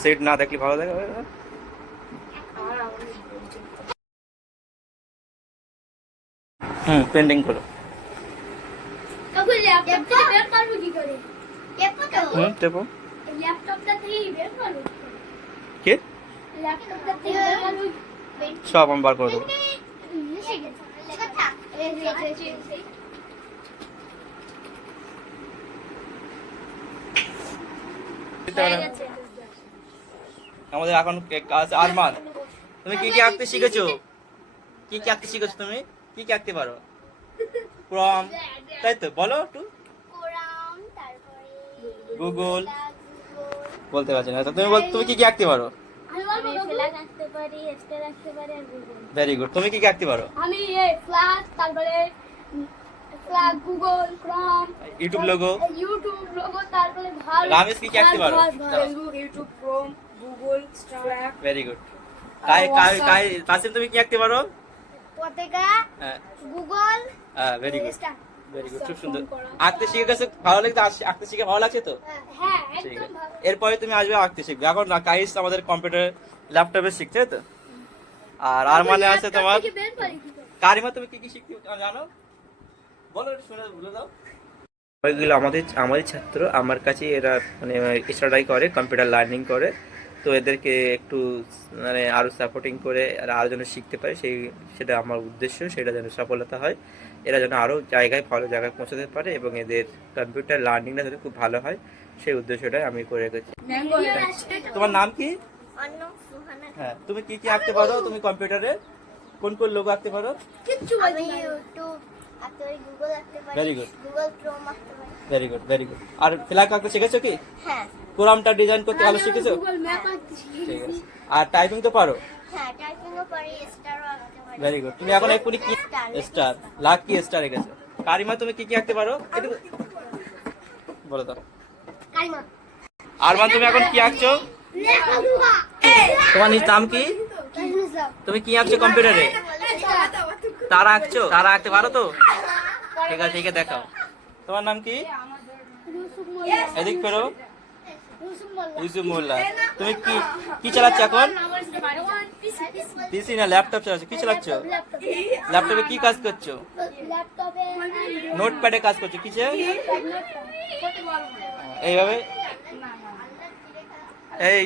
Set না দেখলে ভালো লাগে। পেন্ডিং করো। টেপো। কে সব আমি বার করে দেবো। আমাদের এখন কাজ আরমান, তুমি কি কি আঁকতে শিখেছো? কি কি আঁকতে শিখেছো তুমি? কি কি আঁকতে পারো? ক্রম, তাই তো বলো একটু। গুগল বলতে পারছি না, তুমি বল, তুমি কি কি আঁকতে পারো? Very good. তুমি কি কি আঁকতে পারো? আমি ফ্ল্যাশ, তারপরে গুগল, ক্রম, ইউটিউব লোগো, তারপরে ভালো রামেশ কি কি আঁকতে পারো? ইউটিউব, ক্রম, গুগল, স্ট্র্যাক। Very good. কাসিম তুমি কি আঁকতে পারো? পতাকা, হ্যাঁ গুগল, হ্যাঁ, ভেরি গুড ভেরি গুড, খুব সুন্দর আঁকতে শিখে গেছো। ভালো লাগছে আঁকতে শিখে, ভালো লাগছে তো? হ্যাঁ ঠিক একদম আছে, এরপরে তুমি আসবে আঁকতে শিখবে। এখন না কাইস আমাদের কম্পিউটার ল্যাপটপে শিখছে তো। আর মানে আছে তোমার কারিমা, তুমি কি কি শিখতে জানো বলো, শুনে বলে দাও। ওইগুলো আমারই ছাত্র, আমার কাছে এরা মানে স্টাডি করে, কম্পিউটার লার্নিং করে। তো এদেরকে একটু মানে আরও সাপোর্টিং করে আরও যেন শিখতে পারে, সেটা আমার উদ্দেশ্য, সেটা যেন সফলতা হয়। এরা যেন আরও ভালো জায়গায় পৌঁছাতে পারে এবং এদের কম্পিউটার লার্নিংটা যাতে খুব ভালো হয়, সেই উদ্দেশ্যটাই আমি করে রেখেছি। তোমার নাম কি? হ্যাঁ, তুমি কি কি আঁকতে পারো? তুমি কম্পিউটারে কোন কোন লোগো আঁকতে পারো? Very good very good very good. আর ফ্ল্যাগ আঁকতে শিখেছো কি? হ্যাঁ। কোরামটা ডিজাইন করতে ভালো শিখেছো? গুগল ম্যাপ আঁকতে শিখেছি। ঠিক আছে। আর টাইপিং তো পারো? হ্যাঁ, টাইপিংও পারি, স্টারও আঁকতে পারি। Very good. তুমি এখন এক্ষুনি কি স্টার, লাখ কি স্টার রেখেছো? কারিমা তুমি কি কি আঁকতে পারো একটু বলো তো। কারিমা, আরমান তুমি এখন কি আঁকছো? তোমার নাম কি? তুমি কি আঁকছো কম্পিউটারে? তারা আঁকছো? তারা আঁকতে পারো তো? ঠিক আছে, ঠিক আছে, দেখাও। তোমার নাম কি? এদিক ফেরো। ইউসুফ মোল্লা। তুমি কি কি চালাচ্ছ এখন? পিসি না ল্যাপটপ চালাচ্ছ? কি চালাচ্ছ? ল্যাপটপে কি কাজ করছো? নোটপ্যাডে কাজ করছো? কিসে? এইভাবে। এই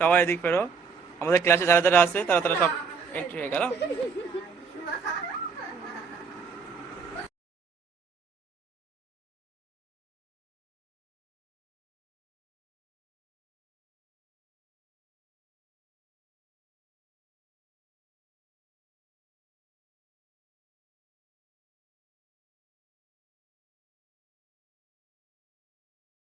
সবাই এদিক ফেরো। আমাদের ক্লাসে যারা যারা আছে তারা সব এন্ট্রি হয়ে গেল।